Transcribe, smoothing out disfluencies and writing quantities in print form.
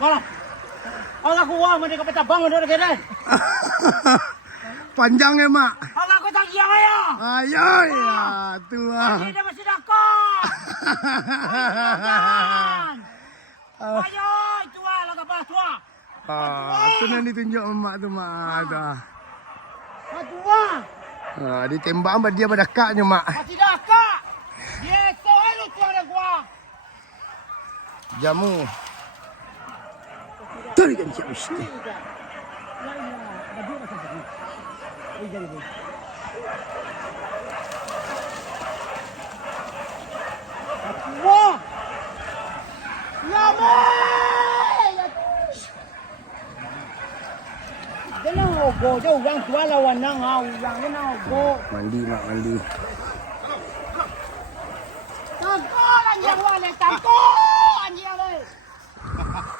Wala. Ala kuha mo di ka patabang mo doon kaya. Panjang ya, Mak. Ala ko tagya kaya. Ayoy, ya, tua. Hindi na masidako. Ayo, tua laga pa tua. Itu yang ditunjuk emak tu, Mak. Tua. Ditembak sama dia pada kaknya, Mak. Masidaka. Dia selalu tua ada gua. Jamu. Tadi kan siap mesti. Wah! Lama! Dia nak go je orang tua lawan nang orang ni nak go. Mandi, Mak, mandi. Tangkol anjing wale tangkol.